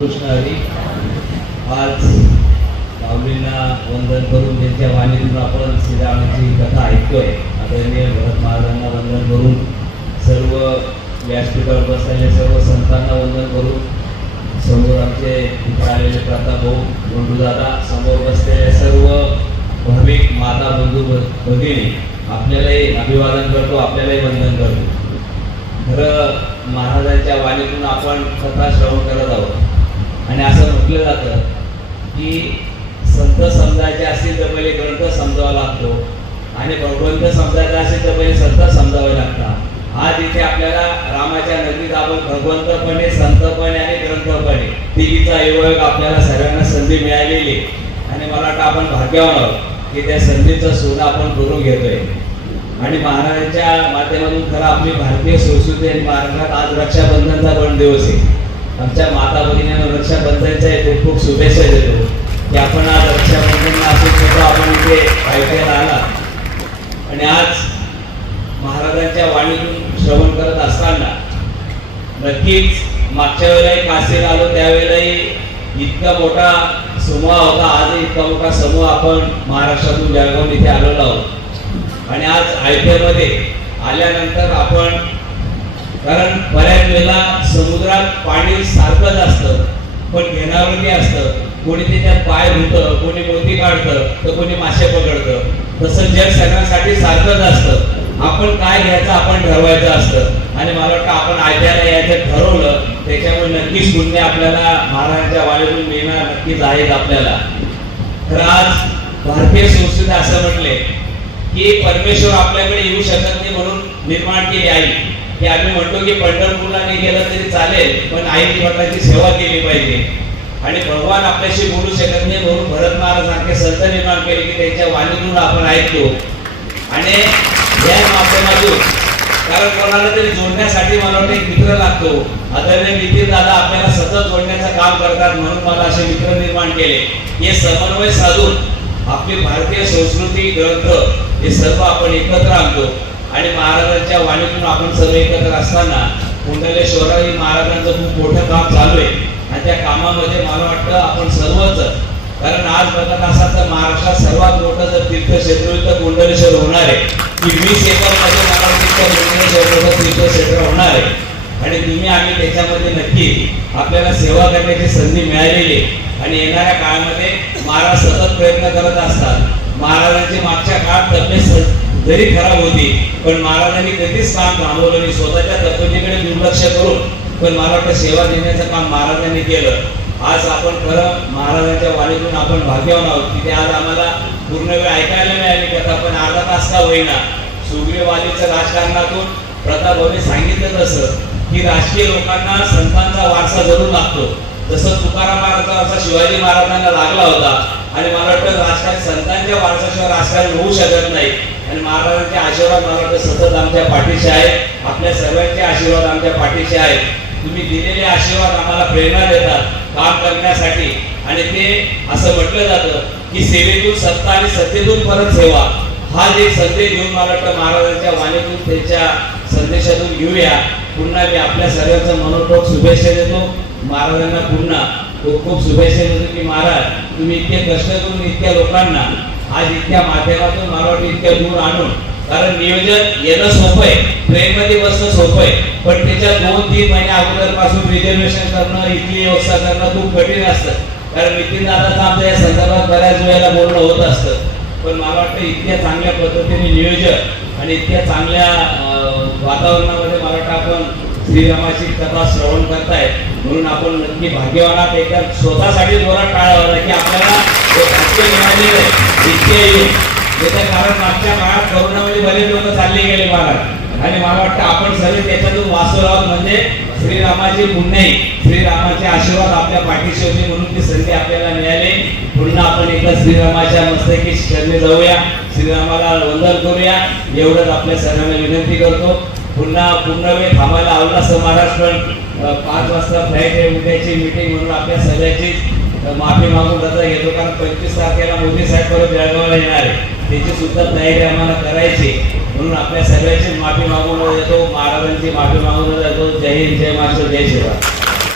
कृष्ण हरी आज माऊलींना वंदन करून त्यांच्या वाणीतून आपण श्रीरामाची कथा ऐकतोय. आदरणीय भरत महाराजांना वंदन करून सर्व व्यासपीठावर बसलेल्या सर्व संतांना वंदन करून समोर आमचे इथे आलेले प्रताप भाऊ समोर बसलेले सर्व भाविक माता बंधू भगिनी आपल्यालाही अभिवादन करतो आपल्यालाही वंदन करतो. खरं महाराजांच्या वाणीतून आपण कथा श्रवण करत आहोत. आणि असं म्हटलं जातं की संत समजायचे असतील तर पहिले ग्रंथ समजावा लागतो. आणि भगवंत समजायचा असेल तर पहिले संत समजावे लागतात. आज इथे आपल्याला रामाच्या नगरीत आपण भगवंतपणे संतपणे आणि ग्रंथपणे तिघीचा योग आपल्याला सगळ्यांना संधी मिळालेली आणि मला वाटतं आपण भाग्यावर आहोत की त्या संधीचं सोनं आपण करून घेतोय. आणि महाराजांच्या माध्यमातून खरं आपली भारतीय संस्कृती आणि महाराष्ट्रात आज रक्षाबंधनचा पण दिवस आहे. आमच्या माता भगिनींना रक्षाबंधनच्या खूप खूप शुभेच्छा देतो. की आपण आज रक्षाबंधन असून सुद्धा आपण इथे ऐकायला आला आणि आज महाराजांच्या वाणीतून श्रवण करत असताना नक्कीच मागच्या वेळेलाही काशीला आलो त्यावेळेलाही इतका मोठा समूह होता. आज इतका मोठा समूह आपण महाराष्ट्रातून जळगाव इथे आलेलो आहोत. आणि आज आय पी मध्ये आल्यानंतर आपण कारण बऱ्याच वेळेला समुद्रात पाणी सारखंच असतं पण घेणारं असतं. कोणी त्याच्यात पाय धुतं कोणी मोती काढतं तर कोणी मासे पकडतं. तसं जग सगळ्यांसाठी सारखंच असतं. आपण काय घ्यायचं आपण ठरवायचं असतं. आणि मला वाटतं आपण आयत्याला यायचं ठरवलं त्याच्यामुळे नक्कीच पुण्य आपल्याला महाराजांच्या वाणीतून मिळणार नक्कीच आहेत आपल्याला. तर आज भारतीय संस्कृती असं म्हटले की परमेश्वर आपल्याकडे येऊ शकत नाही म्हणून निर्माण केली आई. की आम्ही म्हणतो की पंढरपूरला नाही गेलं तरी चालेल पण आई वडिलांची सेवा केली पाहिजे. आणि भगवान आपल्याशी बोलू शकत नाही म्हणून भरत महाराजांचे संत निर्माण केले की त्यांच्या वाणीतून आपण ऐकतो. आणि या माध्यमातून कारण कोणाला तरी जोडण्यासाठी मला वाटतं एक मित्र लागतो. आदरणीय नितीन दादा आपल्याला सतत जोडण्याचं काम करतात म्हणून मला असे मित्र निर्माण केले. हे समन्वय साधून आपली भारतीय संस्कृती ग्रंथ हे सर्व आपण एकत्र आणतो. आणि महाराजांच्या वाणीतून आपण सर्व एकत्र असताना कुंडलेश्वरही महाराजांचं खूप मोठं काम चालू आहे. आणि त्या कामामध्ये मला वाटतं आपण सर्वच कारण आज बघत असाल तर महाराष्ट्रात सर्वात मोठं जर तीर्थक्षेत्र होईल तर कुंडलेश्वर होणार आहे. की वीस एकरमध्ये मला वाटतं कुंडलेश्वर तीर्थक्षेत्र होणार आहे. आणि तुम्ही आम्ही त्याच्यामध्ये नक्की आपल्याला सेवा करण्याची संधी मिळालेली आहे. आणि येणाऱ्या काळामध्ये महाराज सतत प्रयत्न करत असतात. जरी खराब होती पण महाराजांनी कधीच काम थांबवलं नाही स्वतःच्या तब्येतीकडे दुर्लक्ष करून पण मला वाटतं सेवा देण्याचं काम महाराजांनी केलं. आज आपण खरं महाराजांच्या वाणीतून आपण भाग्यवान आहोत. तिथे ते आज आम्हाला पूर्ण वेळ ऐकायला मिळाली कथा पण अर्धा तास का होईना. सुग्रीवालीचं राजकारणातून प्रतापभाऊने सांगितलं तसं की राजकीय लोकांना संतांचा वारसा जरूर लागतो. जसं तुकाराम महाराजचा वारसा शिवाजी महाराजांना लागला होता आणि मला वाटतं राजकारण संतांच्या वारसाशिवाय राजकारण होऊ शकत नाही. आणि महाराजांचे आशीर्वाद मला वाटतं सतत आमच्या पाठीशी आहेत आपल्या सर्वांचे आशीर्वाद आमच्या पाठीशी आहेत तुम्ही दिलेले आशीर्वाद आम्हाला प्रेरणा देतात काम करण्यासाठी. आणि ते असं म्हटलं जातं की सेवेतून सत्ता आणि सत्तेतून परत सेवा हा जे संदेश घेऊन मला वाटतं महाराजांच्या वाणीतून त्यांच्या संदेशातून घेऊया. पुन्हा मी आपल्या सर्वांचा मनोपूर्वक शुभेच्छा देतो. महाराजांना पुन्हा खूप खूप शुभेच्छा देतो की महाराज तुम्ही इतके कष्ट करून इतक्या लोकांना आज इतक्या माध्यमातून मला वाटतं इतक्या दूर आणून कारण नियोजन येणं सोपं आहे ट्रेनमध्ये बसणं सोपं आहे पण त्याच्या दोन तीन महिने अगोदरपासून रिझर्वेशन करणं इथली व्यवस्था करणं खूप कठीण असतं. कारण नितीन दादाचं आमच्या या संदर्भात बऱ्याच वेळेला बोलणं होत असतं. पण मला वाटतं इतक्या चांगल्या पद्धतीने नियोजन आणि इतक्या चांगल्या वातावरणामध्ये मला वाटतं आपण श्रीरामाची कथा श्रवण करताय म्हणून आपण नक्की भाग्यवान आहात एकदा स्वतःसाठी जोरात टाळावं की आपल्याला भाग्य मिळालेलं आहे. इतके त्याचं कारण मागच्या काळात करोनामध्ये बरेच लोक चालले गेले महाराज. आणि मला वाटतं आपण सगळे त्याच्यातून वाचतो आहोत म्हणजे श्रीरामाचे पुण्य श्रीरामाचे आशीर्वाद आपल्या पाठीशी होते म्हणून ती संधी आपल्याला मिळाली. पुन्हा आपण एकदा श्रीरामाच्या मस्तकी शरणे जाऊया. श्रीरामाला वंदन करूया. एवढंच आपल्या सर्वांना विनंती करतो. पुन्हा पूर्ण वेळ थांबायला आवडला असं महाराष्ट्र. पाच वाजता फ्लाईट आहे. उद्याची मीटिंग म्हणून आपल्या सगळ्याची. माफी मागून दादा येतो कारण पंचवीस तारखेला मोदी साहेब परत जळगावला येणार आहे. त्याची सुद्धा तयारी आम्हाला करायची म्हणून आपल्या सगळ्याची माफी मागून येतो महाराजांची माफी मागून येतो जय हिंद जय महाराष्ट्र जय शिवराय.